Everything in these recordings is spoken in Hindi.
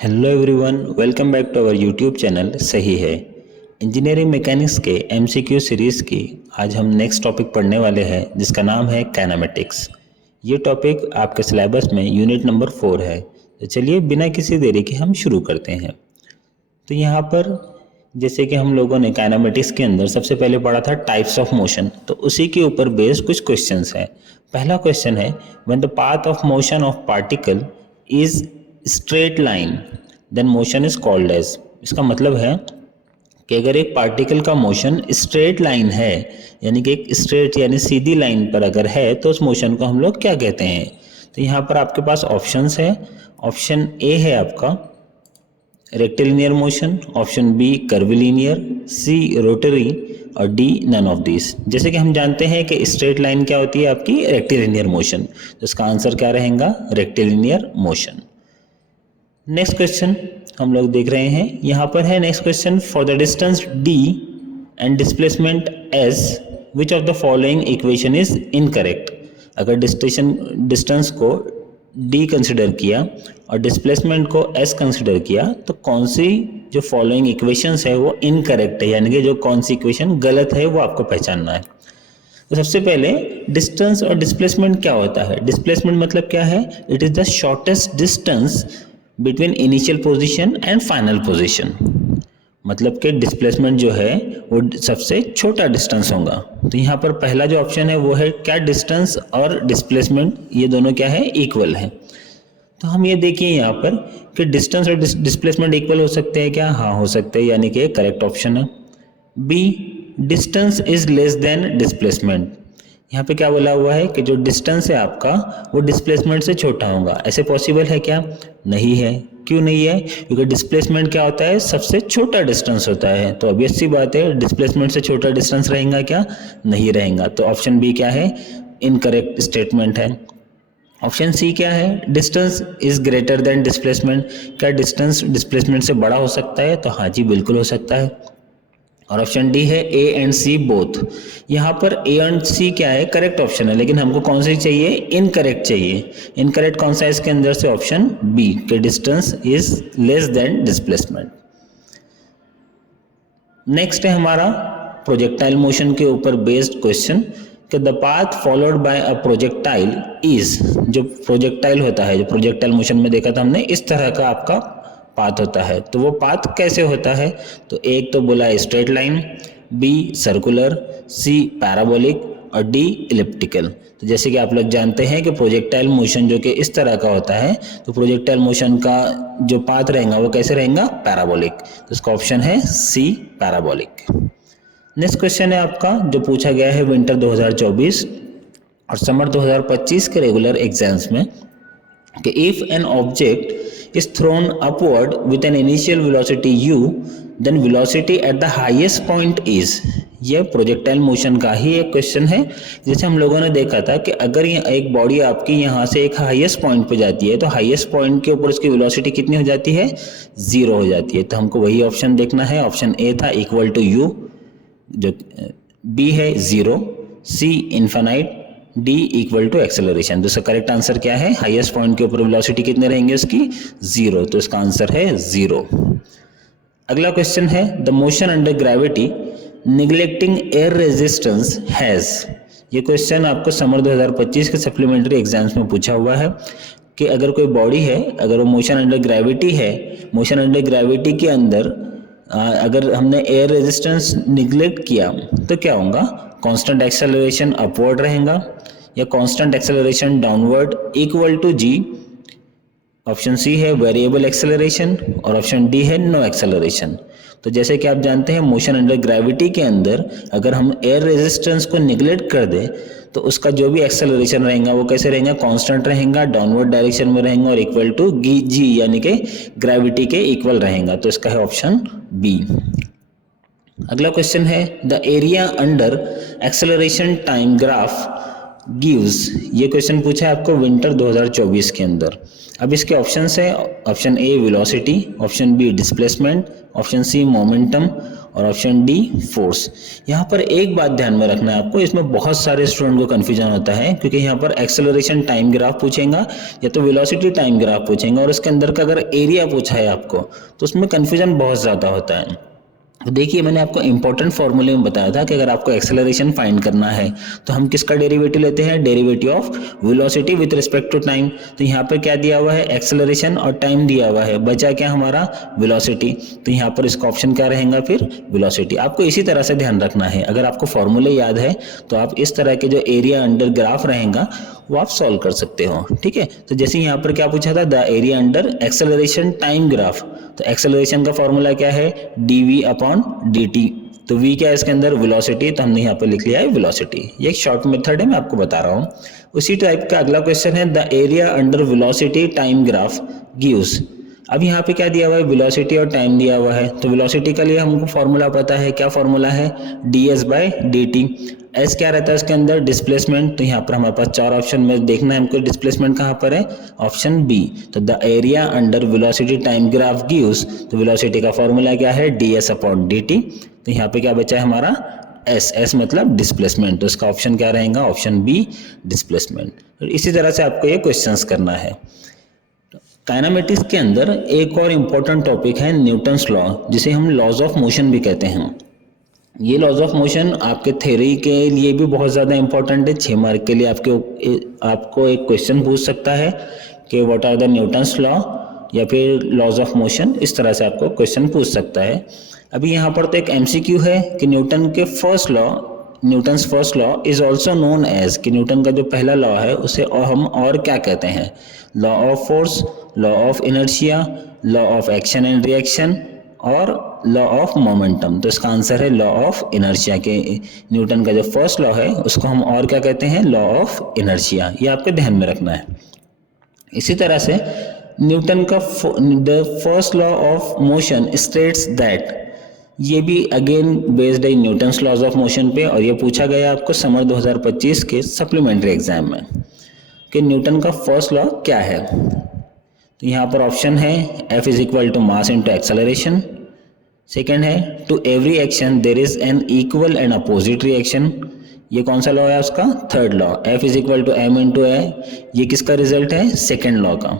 Hello everyone, welcome back to our YouTube channel सही है। इंजीनियरिंग मैकेनिक्स के एमसीक्यू सीरीज़ की आज हम नेक्स्ट टॉपिक पढ़ने वाले हैं जिसका नाम है काइनेमेटिक्स। ये टॉपिक आपके सिलेबस में यूनिट नंबर 4 है। तो चलिए बिना किसी देरी के हम शुरू करते हैं। तो यहाँ पर जैसे कि हम लोगों ने काइनेमेटिक्स के अंदर सबसे पहले पढ़ा था टाइप्स ऑफ मोशन, तो उसी के ऊपर बेस्ड कुछ क्वेश्चंस हैं। पहला क्वेश्चन है when the path of motion of particle is straight line then motion is called as. इसका मतलब है कि अगर एक पार्टिकल का मोशन स्ट्रेट लाइन है, यानी कि एक स्ट्रेट यानी सीधी लाइन पर अगर है, तो उस मोशन को हम लोग क्या कहते हैं। तो यहाँ पर आपके पास ऑप्शंस है। ऑप्शन ए है आपका rectilinear motion, option B curvilinear, C rotary और डी नन ऑफ दिस। जैसे कि हम जानते हैं कि स्ट्रेट लाइन क्या होती है आपकी रेक्टिलिनियर मोशन, तो इसका आंसर क्या रहेगा रेक्टिलिनियर मोशन। नेक्स्ट क्वेश्चन हम लोग देख रहे हैं, यहाँ पर है next question for the distance D and displacement S which of the following equation is incorrect. अगर डिस्टेंस को डी कंसिडर किया और डिस्प्लेसमेंट को एस कंसिडर किया तो कौन सी जो फॉलोइंग इक्वेशंस है वो इनकरेक्ट है, यानी कि जो कौन सी इक्वेशन गलत है वो आपको पहचानना है। तो सबसे पहले डिस्टेंस और डिस्प्लेसमेंट क्या होता है। डिस्प्लेसमेंट मतलब क्या है, it is the shortest distance between initial position and final position. मतलब कि डिस्प्लेसमेंट जो है वो सबसे छोटा डिस्टेंस होगा। तो यहाँ पर पहला जो ऑप्शन है वो है क्या डिस्टेंस और डिस्प्लेसमेंट ये दोनों क्या है इक्वल है। तो हम ये देखिए यहाँ पर कि डिस्टेंस और डिस्प्लेसमेंट इक्वल हो सकते हैं क्या, हाँ हो सकते हैं, यानी कि करेक्ट ऑप्शन है। B distance is less than displacement. यहाँ पे क्या बोला हुआ है कि जो डिस्टेंस है आपका वो डिस्प्लेसमेंट से छोटा होगा। ऐसे पॉसिबल है क्या, नहीं है। क्यों नहीं है, क्योंकि डिस्प्लेसमेंट क्या होता है सबसे छोटा डिस्टेंस होता है। तो ऑब्वियस सी बात है डिस्प्लेसमेंट से छोटा डिस्टेंस रहेगा क्या, नहीं रहेगा। तो ऑप्शन बी क्या है इनकरेक्ट स्टेटमेंट है। ऑप्शन सी क्या है distance is greater than displacement. क्या डिस्टेंस डिस्प्लेसमेंट से बड़ा हो सकता है, तो हाँ जी बिल्कुल हो सकता है। और ऑप्शन डी है ए एंड सी बोथ। यहाँ पर ए एंड सी क्या है करेक्ट ऑप्शन है, लेकिन हमको कौन सी चाहिए इनकरेक्ट चाहिए। इनकरेक्ट कौन सा है इसके अंदर से, ऑप्शन बी के distance is less than displacement. Next है हमारा प्रोजेक्टाइल मोशन के ऊपर बेस्ड क्वेश्चन कि the path followed by a projectile is. जो प्रोजेक्टाइल होता है, जो प्रोजेक्टाइल मोशन में देखा था हमने, इस तरह का आपका पाथ होता है। तो वो पाथ कैसे होता है, तो एक तो बोला स्ट्रेट लाइन, बी सर्कुलर, सी पैराबोलिक और डी इलिप्टिकल। तो जैसे कि आप लोग जानते हैं कि प्रोजेक्टाइल मोशन जो कि इस तरह का होता है, तो प्रोजेक्टाइल मोशन का जो पाथ रहेगा वो कैसे रहेगा पैराबोलिक। तो इसका ऑप्शन है सी पैराबोलिक। नेक्स्ट क्वेश्चन है आपका जो पूछा गया है विंटर 2024 और समर 2025 के रेगुलर एग्जाम्स में कि if an object is thrown upward with an initial velocity u then velocity at the highest point is। यह प्रोजेक्टाइल मोशन का ही एक क्वेश्चन है। जैसे हम लोगों ने देखा था कि अगर ये एक बॉडी आपकी यहाँ से एक हाईएस्ट पॉइंट पे जाती है तो हाईएस्ट पॉइंट के ऊपर उसकी वेलोसिटी कितनी हो जाती है, 0 हो जाती है। तो हमको वही ऑप्शन देखना है। ऑप्शन ए था इक्वल टू यू, जो बी है 0, C infinite, D equal to acceleration. तो इसका करेक्ट आंसर क्या है, हाईएस्ट पॉइंट के ऊपर वेलोसिटी कितने रहेंगे उसकी 0। तो इसका आंसर है 0। अगला क्वेश्चन है the motion under gravity neglecting air resistance has. ये क्वेश्चन आपको समर 2025 के सप्लीमेंट्री एग्जाम्स में पूछा हुआ है कि अगर कोई बॉडी है, अगर वो मोशन अंडर ग्रेविटी है, मोशन अंडर ग्रेविटी के अंदर अगर हमने एयर रेजिस्टेंस निग्लेक्ट किया तो क्या होगा, कांस्टेंट एक्सेलरेशन अपवर्ड रहेगा या constant acceleration downward equal to g. Option C है वेरिएबल एक्सेलरेशन और ऑप्शन डी है नो एक्सेलरेशन। तो जैसे कि आप जानते हैं मोशन अंडर ग्रेविटी के अंदर अगर हम एयर रेजिस्टेंस को निगलेक्ट कर दें तो उसका जो भी एक्सेलरेशन रहेगा वो कैसे रहेगा, कांस्टेंट रहेगा, डाउनवर्ड डायरेक्शन में रहेगा और इक्वल टू जी यानी कि ग्रेविटी के इक्वल रहेगा। तो इसका है ऑप्शन बी। अगला क्वेश्चन है the area under acceleration time graph gives. ये क्वेश्चन पूछा है आपको विंटर 2024 के अंदर। अब इसके ऑप्शंस है option A velocity, option B displacement, option C momentum और ऑप्शन डी फोर्स। यहाँ पर एक बात ध्यान में रखना है आपको, इसमें बहुत सारे स्टूडेंट को कंफ्यूजन होता है क्योंकि यहाँ पर एक्सेलरेशन टाइम ग्राफ पूछेगा या तो वेलोसिटी टाइम ग्राफ पूछेगा और इसके अंदर का अगर एरिया पूछा है आपको तो उसमें कंफ्यूजन बहुत ज़्यादा होता है। तो देखिए मैंने आपको इंपॉर्टेंट फॉर्मूले में बताया था कि अगर आपको एक्सेलरेशन फाइंड करना है तो हम किसका डेरिवेटिव लेते हैं, derivative of velocity with respect to time. तो यहाँ पर क्या दिया हुआ है, एक्सेलरेशन और टाइम दिया हुआ है, बचा क्या हमारा वेलोसिटी। तो यहाँ पर इसका ऑप्शन क्या रहेगा फिर, वेलोसिटी। आपको इसी तरह से ध्यान रखना है, अगर आपको फॉर्मूले याद है तो आप इस तरह के जो एरिया अंडर ग्राफ रहेगा वो आप सॉल्व कर सकते हो। ठीक है, तो जैसे यहाँ पर क्या पूछा था, the area under acceleration time graph. तो एक्सेलरेशन का फॉर्मूला क्या है, dv अपॉन dt। तो v क्या है इसके अंदर, वेलोसिटी, तो हमने यहाँ पर लिख लिया है वेलोसिटी। ये एक शॉर्ट मेथड है, मैं आपको बता रहा हूँ। उसी टाइप का अगला क्वेश्चन है, the area under velocity time graph gives. अब यहाँ पे क्या दिया हुआ है, वेलोसिटी और टाइम दिया हुआ है। तो वेलोसिटी के लिए हमको फॉर्मूला पता है, क्या फॉर्मूला है, ds/dt। एस क्या रहता है उसके अंदर, डिस्प्लेसमेंट। तो यहाँ पर हमारे पास चार ऑप्शन में देखना है हमको डिस्प्लेसमेंट कहाँ पर है, ऑप्शन बी। तो the area under velocity time graph gives, तो वेलोसिटी का फॉर्मूला क्या है, ds/dt। तो यहाँ पे क्या बचा है हमारा, एस मतलब डिस्प्लेसमेंट। तो इसका ऑप्शन क्या रहेगा, ऑप्शन बी, डिस्प्लेसमेंट। इसी तरह से आपको ये क्वेश्चंस करना है। काइनेमेटिक्स के अंदर एक और इम्पोर्टेंट टॉपिक है न्यूटन्स लॉ, जिसे हम लॉज ऑफ मोशन भी कहते हैं। ये लॉज ऑफ मोशन आपके थ्योरी के लिए भी बहुत ज़्यादा इंपॉर्टेंट है। 6 मार्क के लिए आपको एक क्वेश्चन पूछ सकता है कि what are the Newton's law या फिर लॉज ऑफ मोशन, इस तरह से आपको क्वेश्चन पूछ सकता है। अभी यहाँ पर तो एक एमसीक्यू है कि Newton's first law is also known as, कि न्यूटन का जो पहला लॉ है उसे हम और क्या कहते हैं, law of force, law of inertia, law of action and reaction और लॉ ऑफ मोमेंटम। तो इसका आंसर है लॉ ऑफ इनर्शिया। के न्यूटन का जो फर्स्ट लॉ है उसको हम और क्या कहते हैं, लॉ ऑफ इनर्शिया। ये आपके ध्यान में रखना है। इसी तरह से न्यूटन का the first law of motion states that, ये भी अगेन बेस्ड है न्यूटन्स लॉज ऑफ मोशन पे, और ये पूछा गया आपको समर 2025 के सप्लीमेंट्री एग्जाम में कि न्यूटन का फर्स्ट लॉ क्या है। तो यहाँ पर ऑप्शन है F is equal to mass into acceleration. Second है to every action there is an equal and opposite reaction. ये कौन सा लॉ है उसका, third law. F is equal to m into a, ये किसका रिजल्ट है, सेकेंड लॉ का।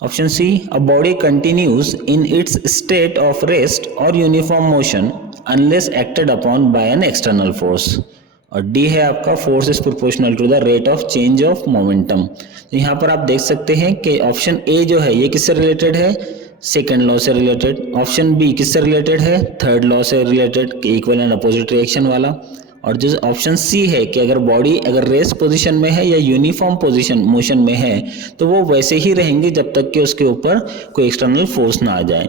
Option C, a body continues in its state of rest और uniform motion unless acted upon by an external force. और डी है आपका force is proportional to the rate of change of momentum. तो यहाँ पर आप देख सकते हैं कि ऑप्शन ए जो है ये किससे रिलेटेड है, सेकेंड लॉ से रिलेटेड। ऑप्शन बी किससे रिलेटेड है, थर्ड लॉ से related, equal and opposite reaction वाला। और जो ऑप्शन सी है कि अगर बॉडी अगर रेस्ट पोजीशन में है या यूनिफॉर्म पोजीशन मोशन में है तो वो वैसे ही रहेंगे जब तक कि उसके ऊपर कोई एक्सटर्नल फोर्स ना आ जाए।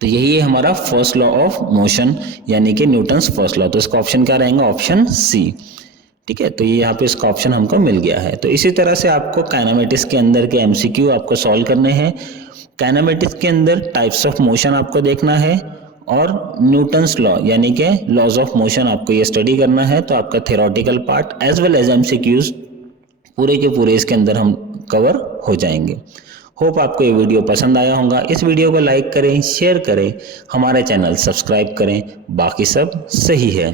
तो यही है हमारा फर्स्ट लॉ ऑफ मोशन, यानी कि न्यूटन्स फर्स्ट लॉ। तो इसका ऑप्शन क्या रहेगा, ऑप्शन सी। ठीक है, तो ये यहाँ पे इसका ऑप्शन हमको मिल गया है। तो इसी तरह से आपको काइनेमेटिक्स के अंदर के एमसीक्यू आपको सॉल्व करने हैं। काइनेमेटिक्स के अंदर टाइप्स ऑफ मोशन आपको देखना है और न्यूटन्स लॉ यानी कि लॉज ऑफ मोशन आपको ये स्टडी करना है। तो आपका theoretical part as well as MCQs पूरे के पूरे इसके अंदर हम कवर हो जाएंगे। होप आपको ये वीडियो पसंद आया होगा। इस वीडियो को लाइक करें, शेयर करें, हमारे चैनल सब्सक्राइब करें। बाकी सब सही है।